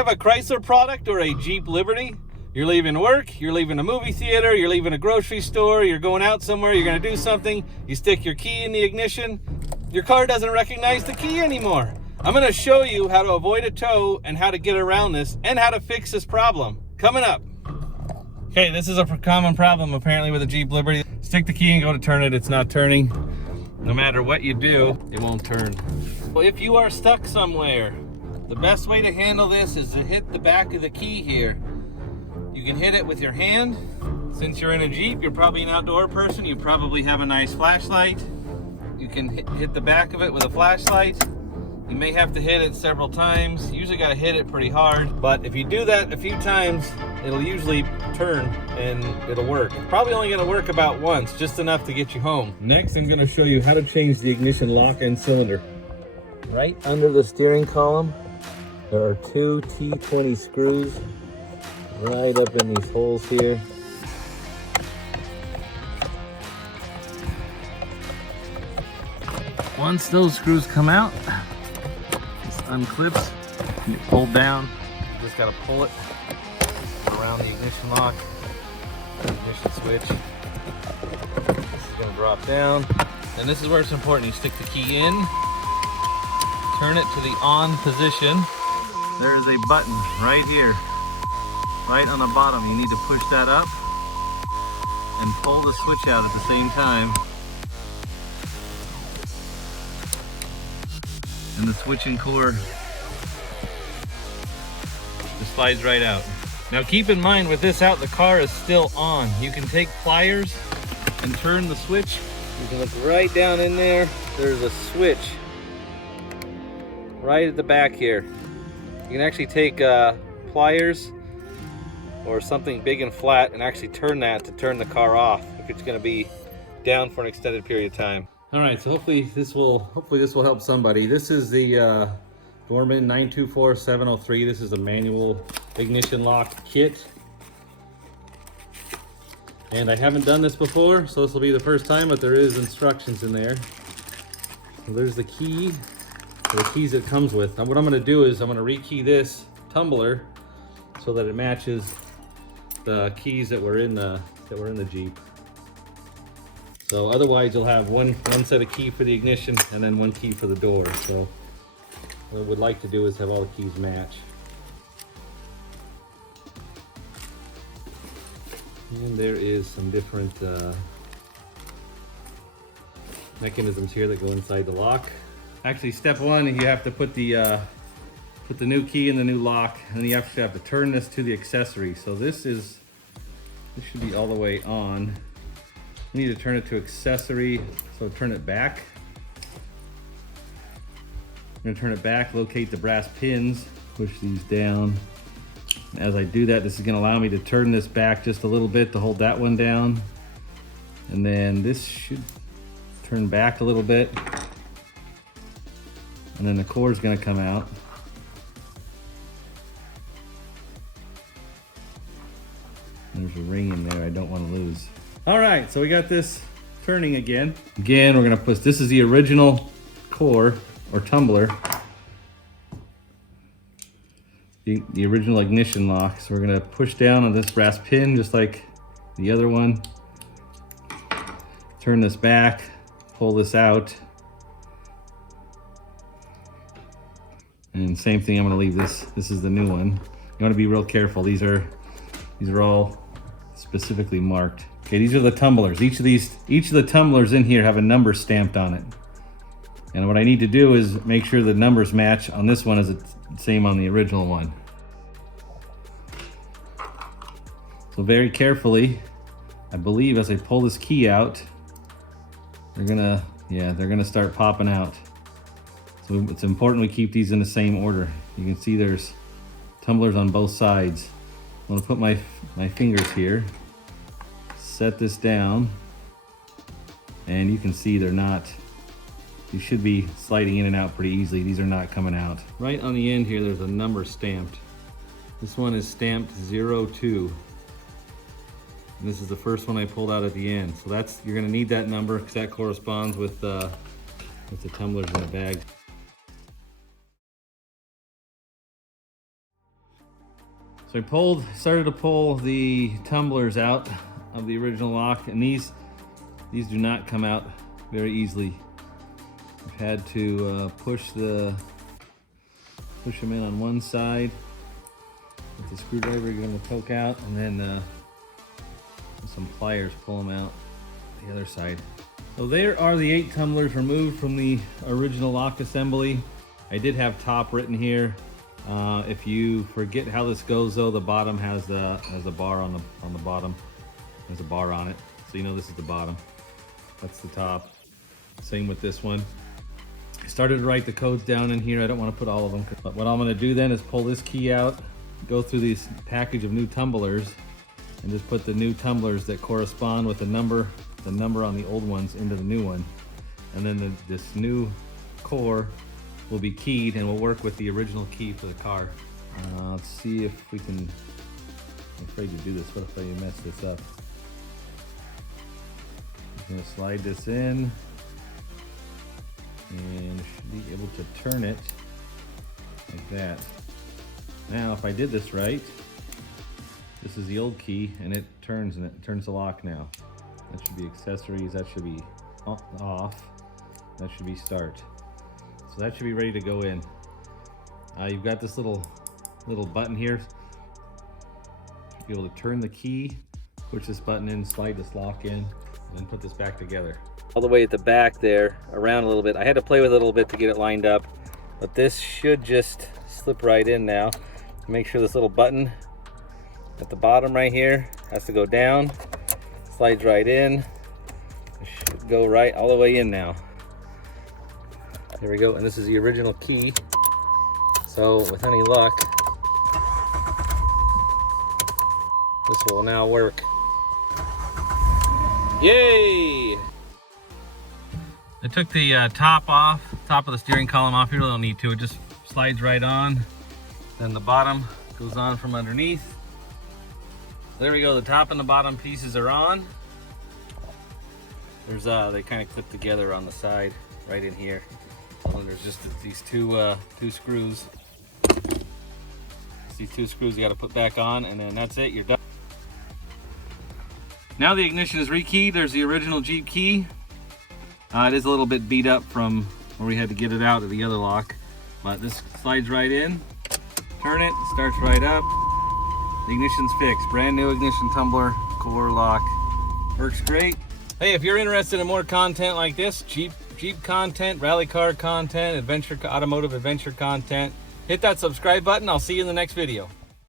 have a Chrysler product or a Jeep Liberty, you're leaving work, you're leaving a movie theater, you're leaving a grocery store, you're going out somewhere, you're going to do something, you stick your key in the ignition, your car doesn't recognize the key anymore. I'm going to show you how to avoid a tow and how to get around this and how to fix this problem. Coming up. Okay, this is a common problem apparently with a Jeep Liberty. Stick the key and go to turn it, it's not turning. No matter what you do, it won't turn. Well, if you are stuck somewhere, the best way to handle this is to hit the back of the key here. You can hit it with your hand. Since you're in a Jeep, you're probably an outdoor person, you probably have a nice flashlight. You can hit the back of it with a flashlight. You may have to hit it several times. You usually got to hit it pretty hard, but if you do that a few times, it'll usually turn and it'll work. It's probably only going to work about once, just enough to get you home. Next, I'm going to show you how to change the ignition lock and cylinder. Right under the steering column, there are two T20 screws right up in these holes here. Once those screws come out, this unclips and you pull down. You just gotta pull it around the ignition lock, the ignition switch. This is gonna drop down. And this is where it's important. You stick the key in, turn it to the on position. There is a button right here, right on the bottom. You need to push that up and pull the switch out at the same time. And the switching core just slides right out. Now keep in mind, with this out, the car is still on. You can take pliers and turn the switch. You can look right down in there. There's a switch right at the back here. You can actually take pliers or something big and flat and actually turn that to turn the car off if it's going to be down for an extended period of time. All right, so hopefully this will help somebody. This is the Dorman 924703. This is a manual ignition lock kit. And I haven't done this before, so this will be the first time, but there is instructions in there. So there's the key, the keys it comes with. Now what I'm gonna do is I'm gonna rekey this tumbler so that it matches the keys that were in the Jeep. So otherwise you'll have one set of key for the ignition and then one key for the door. So what I would like to do is have all the keys match. And there is some different mechanisms here that go inside the lock. Actually, step one, you have to put the new key in the new lock, and then you actually have to turn this to the accessory. So this should be all the way on. You need to turn it to accessory, so turn it back. I'm gonna turn it back, locate the brass pins, push these down. As I do that, this is gonna allow me to turn this back just a little bit to hold that one down. And then this should turn back a little bit. And then the core is gonna come out. There's a ring in there I don't wanna lose. All right, so we got this turning again. Again, we're gonna push, this is the original core or tumbler. The original ignition lock. So we're gonna push down on this brass pin just like the other one. Turn this back, pull this out. And same thing, I'm gonna leave this. This is the new one. You wanna be real careful. These are all specifically marked. Okay, these are the tumblers. Each of the tumblers in here have a number stamped on it. And what I need to do is make sure the numbers match on this one as it's the same on the original one. So very carefully, I believe as I pull this key out, they're gonna start popping out. So it's important we keep these in the same order. You can see there's tumblers on both sides. I'm gonna put my fingers here, set this down, and you can see you should be sliding in and out pretty easily. These are not coming out. Right on the end here, there's a number stamped. This one is stamped 02. And this is the first one I pulled out at the end. So you're gonna need that number because that corresponds with the tumblers in the bag. So I started to pull the tumblers out of the original lock, and these do not come out very easily. I've had to push them in on one side with the screwdriver you're going to poke out, and then with some pliers pull them out the other side. So there are the 8 tumblers removed from the original lock assembly. I did have top written here. If you forget how this goes though, the bottom has a bar on the bottom. There's a bar on it, so you know this is the bottom. That's the top. Same with this one. I started to write the codes down in here. I don't want to put all of them, but what I'm going to do then is pull this key out, go through this package of new tumblers, and just put the new tumblers that correspond with the number on the old ones into the new one, and then this new core will be keyed and will work with the original key for the car. Let's see if we can. I'm afraid to do this. What if I mess this up? I'm going to slide this in and should be able to turn it like that. Now if I did this right, this is the old key and it turns the lock now. That should be accessories, that should be off, that should be start. So that should be ready to go in. You've got this little button here. You'll be able to turn the key, push this button in, slide this lock in, and then put this back together. All the way at the back there, around a little bit. I had to play with it a little bit to get it lined up, but this should just slip right in now. Make sure this little button at the bottom right here has to go down, slides right in. It should go right all the way in now. There we go, and this is the original key. So with any luck, this will now work. Yay! I took the top of the steering column off. You really don't need to. It just slides right on. Then the bottom goes on from underneath. There we go. The top and the bottom pieces are on. There's they kind of clip together on the side, right in here. And there's just these two screws. These 2 screws you got to put back on, and then that's it. You're done. Now the ignition is rekeyed. There's the original Jeep key. It is a little bit beat up from where we had to get it out of the other lock, but this slides right in. Turn it, starts right up. The ignition's fixed. Brand new ignition tumbler, core lock. Works great. Hey, if you're interested in more content like this, Jeep content, rally car content, automotive adventure content, hit that subscribe button. I'll see you in the next video.